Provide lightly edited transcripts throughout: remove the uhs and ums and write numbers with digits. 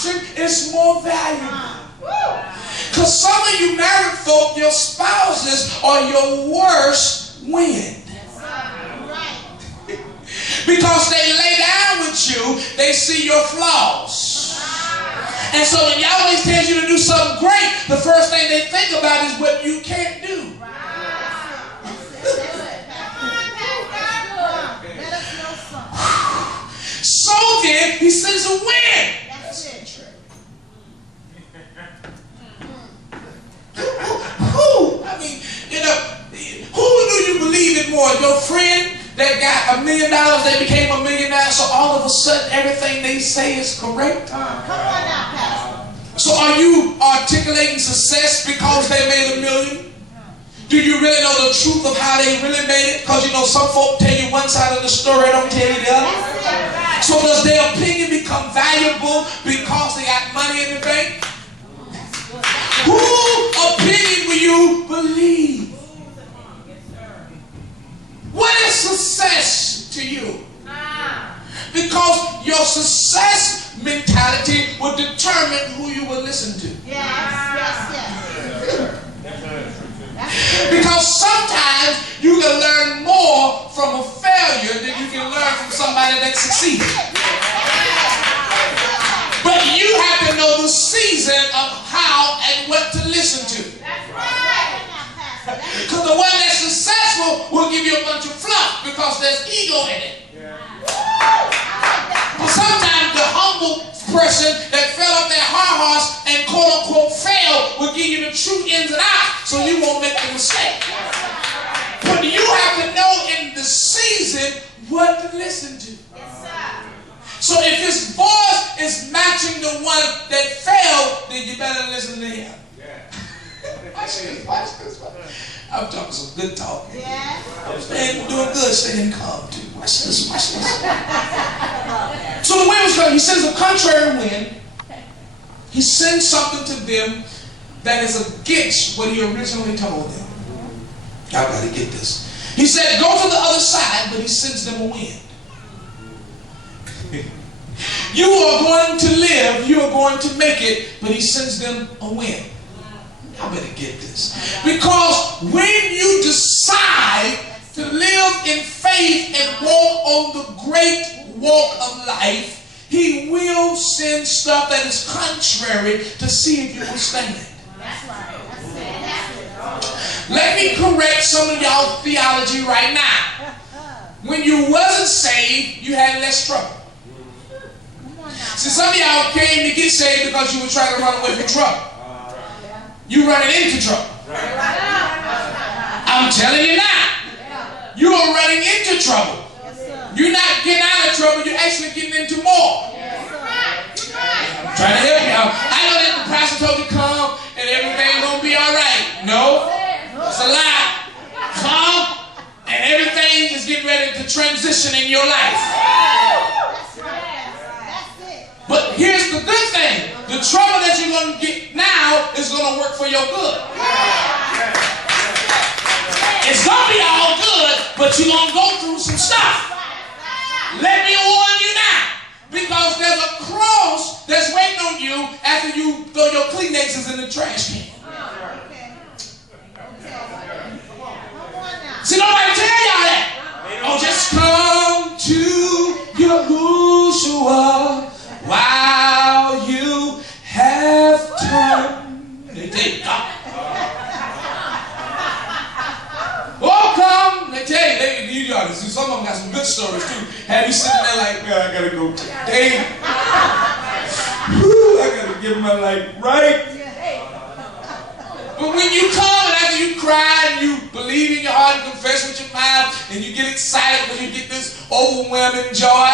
option is more valuable. Because some of you married folk, your spouses are your worst wind. Because they lay down with you, they see your flaws. And so when y'all always tells you to do something great, the first thing they think about is what you can't do. So then, he sends a wind. I mean, you know, who do you believe in more? Your friend that got $1 million, they became a millionaire, so all of a sudden everything they say is correct? Come on now, Pastor. So are you articulating success because they made $1 million? Do you really know the truth of how they really made it? Because you know some folk tell you one side of the story, don't tell you the other. So does their opinion become valuable because they got money in the bank? Whose opinion will you believe? What is success to you? Because your success mentality will determine who you will listen to. Yes. Because sometimes you can learn more from a failure than you can learn from somebody that succeeded. But you have to know the season of how and what to listen to. Because the one that's successful will give you a bunch of fluff because there's ego in it. But sometimes the humble person that fell off their high horse and quote unquote failed will give you the true ins and outs so you won't make the mistake. But you have to know in the season what to listen to. So if his voice is matching the one that failed, then you better listen to him. Watch this. I'm talking some good talk. Staying doing good, staying calm too. Watch this. So the wind was coming. He sends a contrary wind. He sends something to them that is against what he originally told them. Y'all got to get this. He said, go to the other side, but he sends them a wind. You are going to live, you are going to make it, but he sends them a wind. I better get this. Because when you decide to live in faith and walk on the great walk of life, he will send stuff that is contrary to see if you will stand. That's right. Let me correct some of y'all theology right now. When you wasn't saved, you had less trouble. See, some of y'all came to get saved because you were trying to run away from trouble. You running into trouble. I'm telling you now. You are running into trouble. You're not getting out of trouble, you're actually getting into more. I'm trying to help y'all. I know that the pastor told you come and everything's going to be all right. No, it's a lie. Come and everything is getting ready to transition in your life. But here's the good thing. The trouble that you're going to get now is going to work for your good. It's going to be all good, but you're going to go through some stuff. Let me warn you now. Because there's a cross that's waiting on you after you throw your Kleenexes in the trash can. See, nobody tell y'all that. Oh, just come to Yahushua while you have time. They take come. They tell you, some of them got some good stories too. Have you sitting there like, man, I gotta go today. I gotta give my life right. But when you come and after you cry and you believe in your heart and confess with your mouth and you get excited when you get this overwhelming joy,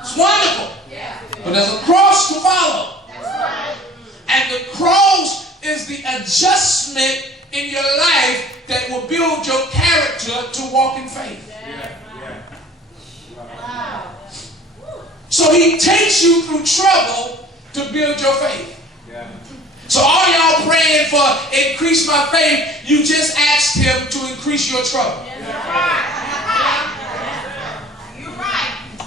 it's wonderful. But there's a cross to follow. And the cross is the adjustment in your life that will build your character to walk in faith. So he takes you through trouble to build your faith. So all y'all praying for increase my faith, you just asked him to increase your trouble.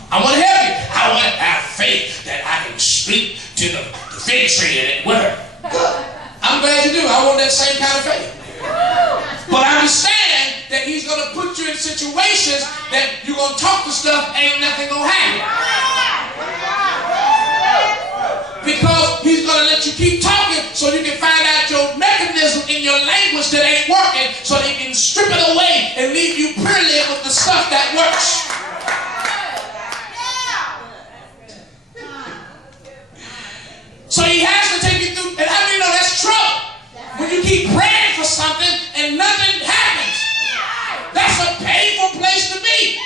I want to help you. I want to have faith that I can speak to the the fig tree and it withered. Good. I'm glad you do. I want that same kind of faith. But I understand that he's going to put you in situations that you're going to talk to stuff, ain't nothing going to happen. Because he's going to let you keep talking so you can find out your mechanism in your language that ain't working so that he can strip it away and leave you purely with the stuff that works. So he has to take you through, and how many know that's trouble? When you keep praying for something and nothing happens. That's a painful place to be.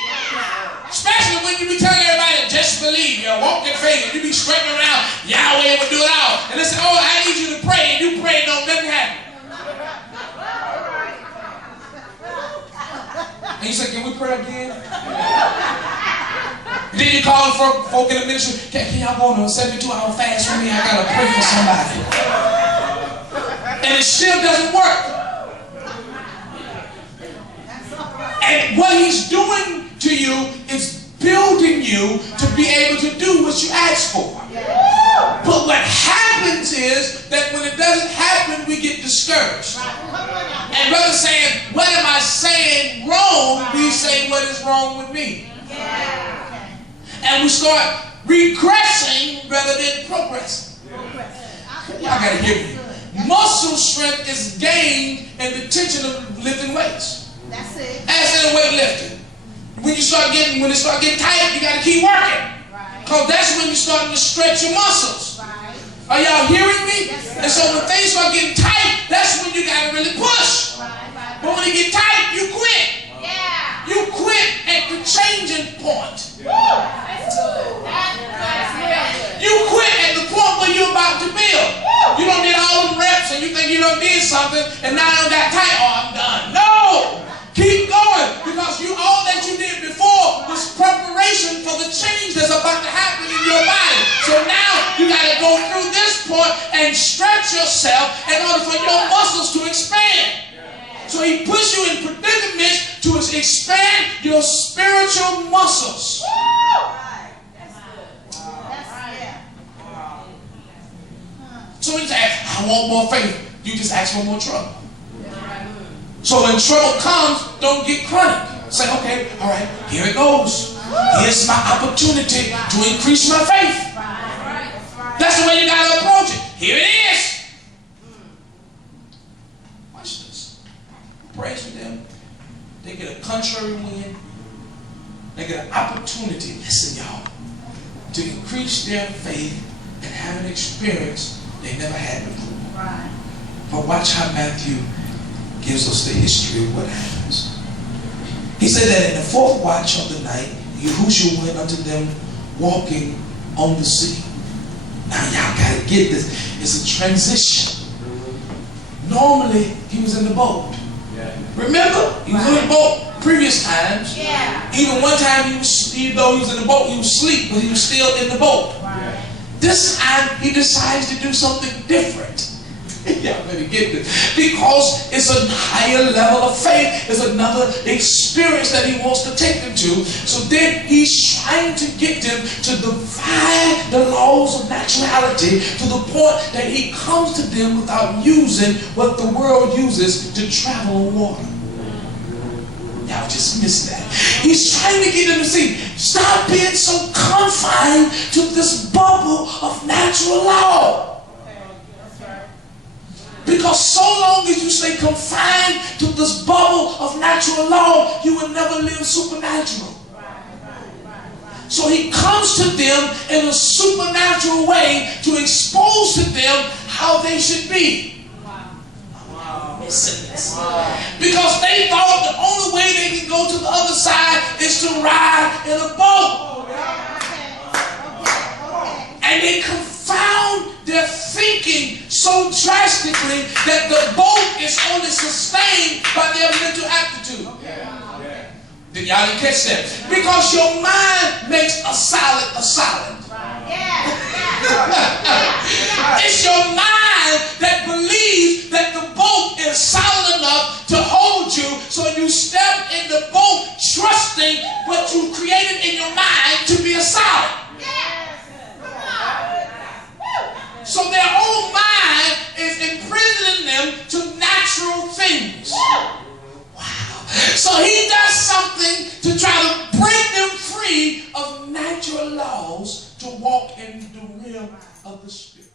Especially when you be telling everybody to just believe, you walk in faith, and you be straightening around, Yahweh will do it all. And they say, oh, I need you to pray, and you pray, no, nothing happen. And you say, can we pray again? Then you call for folk in the ministry, can y'all go on a 72-hour fast for me? I got to pray for somebody. And it still doesn't work. And what he's doing to you is building you to be able to do what you ask for. But what happens is that when it doesn't happen, we get discouraged. And rather saying, what am I saying wrong? We say, what is wrong with me? And we start regressing rather than progressing. Y'all got to hear me. Muscle strength is gained in the tension of lifting weights. That's it. As in weightlifting. When it start getting tight, you got to keep working. Because that's when you're starting to stretch your muscles. Right. Are y'all hearing me? Yes, and so when things start getting tight, that's when you got to really push. But when it get tight, you quit. Yeah. You quit at the changing point. You quit at the point where you're about to build. You don't need all them reps and you think you done did something and now you got tight. Oh, I'm done. No! Keep going because all that you did before was preparation for the change that's about to happen in your body. So now you got to go through this point and stretch yourself in order for your muscles to expand. So he puts you in predicaments to expand your spiritual muscles. So when you say, I want more faith, you just ask for more trouble. So when trouble comes, don't get chronic. Say, okay, all right, here it goes. Here's my opportunity to increase my faith. That's the way you got to approach it. Here it is. Watch this. Praise for them. They get a contrary wind. They get an opportunity, listen y'all, to increase their faith and have an experience they never had before. Right. But watch how Matthew gives us the history of what happens. He said that in the fourth watch of the night, Yahushua went unto them walking on the sea. Now y'all gotta get this. It's a transition. Normally, he was in the boat. Remember? He was in the boat previous times. Even one time, even though he was in the boat, he was asleep, but he was still in the boat. This time, he decides to do something different. Y'all better get this. Because it's a higher level of faith. It's another experience that he wants to take them to. So then he's trying to get them to defy the laws of naturality to the point that he comes to them without using what the world uses to travel on water. Y'all just missed that. He's trying to get them to see, stop being so confined to this bubble of natural law. Because so long as you stay confined to this bubble of natural law, you will never live supernatural. So he comes to them in a supernatural way to expose to them how they should be. Because they thought the only way they can go to the other side is to ride in a boat. And they confound their thinking so drastically that the boat is only sustained by their mental aptitude. Did y'all didn't catch that? Because your mind makes a solid a solid. It's your mind that believes that the boat is solid enough to hold you, so you step in the boat trusting what you created in your mind to be a solid. So Wow. So he does something to try to break them free of natural laws to walk in the realm of the spirit.